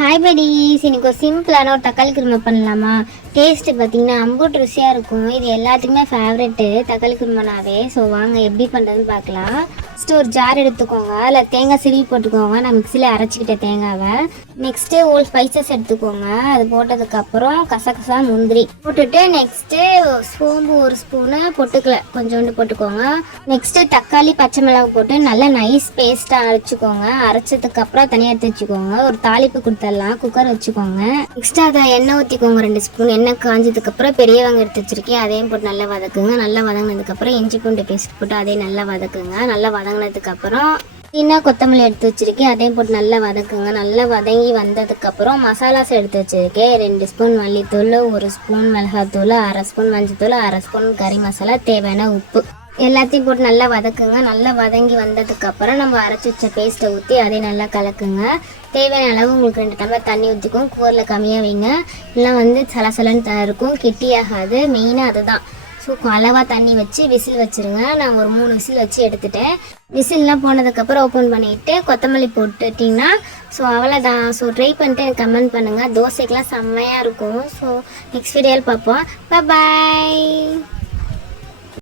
Hi buddies, இன்னைக்கு ஒரு சிம்பிளான ஒரு தக்காளி குருமா பண்ணலாமா? டேஸ்ட்டு பார்த்தீங்கன்னா அம்புட்டு ருசியாக இருக்கும். இது எல்லாத்துக்குமே ஃபேவரெட்டு தக்காளி குருமானாவே. ஸோ வாங்க எப்படி பண்ணுறதுன்னு பார்க்கலாம். ஃபஸ்ட்டு ஒரு ஜார் எடுத்துக்கோங்க, அதில் தேங்காய் சிறுவி போட்டுக்கோங்க. நான் மிக்சியில் அரைச்சிக்கிட்ட தேங்காவை. நெக்ஸ்ட்டு ஒரு ஸ்பைசஸ் எடுத்துக்கோங்க. அது போட்டதுக்கப்புறம் கசகசா முந்திரி போட்டுட்டு நெக்ஸ்ட்டு சோம்பு ஒரு ஸ்பூனு பொட்டுக்கல கொஞ்சோண்டு போட்டுக்கோங்க. நெக்ஸ்ட்டு தக்காளி பச்சை மிளகாய் போட்டு நல்லா நைஸ் பேஸ்ட்டாக அரைச்சிக்கோங்க. அரைச்சதுக்கப்புறம் தனியாக எடுத்து வச்சுக்கோங்க. ஒரு தாளிப்பு கொடுத்துடலாம். குக்கர் வச்சுக்கோங்க. நெக்ஸ்ட்டு அதை எண்ணெய் ஊற்றிக்கோங்க. 2 ஸ்பூன் எண்ணெய் காஞ்சதுக்கப்புறம் பெரிய வெங்காயம் எடுத்து வச்சிருக்கேன், அதையும் போட்டு நல்லா வதக்குங்க. நல்லா வதங்கினதுக்கப்புறம் இஞ்சி பூண்டு பேஸ்ட் போட்டு அதையும் நல்லா வதக்குங்க. நல்லா வதங்கினதுக்கப்புறம் இன்னும் கொத்தமல்லி எடுத்து வச்சிருக்கேன், அதையும் போட்டு நல்லா வதக்குங்க. நல்லா வதங்கி வந்ததுக்கப்புறம் மசாலாஸ் எடுத்து வச்சிருக்கேன். 2 ஸ்பூன் மல்லித்தூள், 1 ஸ்பூன் மிளகாத்தூள், 1/2 ஸ்பூன் மஞ்சத்தூள், 1/2 ஸ்பூன் கறி மசாலா, தேவையான உப்பு எல்லாத்தையும் போட்டு நல்லா வதக்குங்க. நல்லா வதங்கி வந்ததுக்கப்புறம் நம்ம அரைச்சி வச்ச பேஸ்ட்டை ஊற்றி அதையும் நல்லா கலக்குங்க. தேவையான அளவு உங்களுக்கு 2 டம்ளர் தண்ணி ஊற்றிக்கும். கூரில் கம்மியாக வைங்க, இல்லை சலசலன்னு இருக்கும், கெட்டியாகாது. மெயினாக அதுதான். ஸோ அளவாக தண்ணி வச்சு விசில் வச்சுருங்க. நான் ஒரு 3 விசில் வச்சு எடுத்துட்டேன். விசில்லாம் போனதுக்கப்புறம் ஓப்பன் பண்ணிவிட்டு கொத்தமல்லி போட்டுட்டிங்கன்னா ஸோ அவ்வளோதான். ஸோ ட்ரை பண்ணிட்டு எனக்கு கமெண்ட் பண்ணுங்கள். தோசைக்கெலாம் செம்மையாக இருக்கும். ஸோ நெக்ஸ்ட் வீடியோவில் பார்ப்போம். பாய்.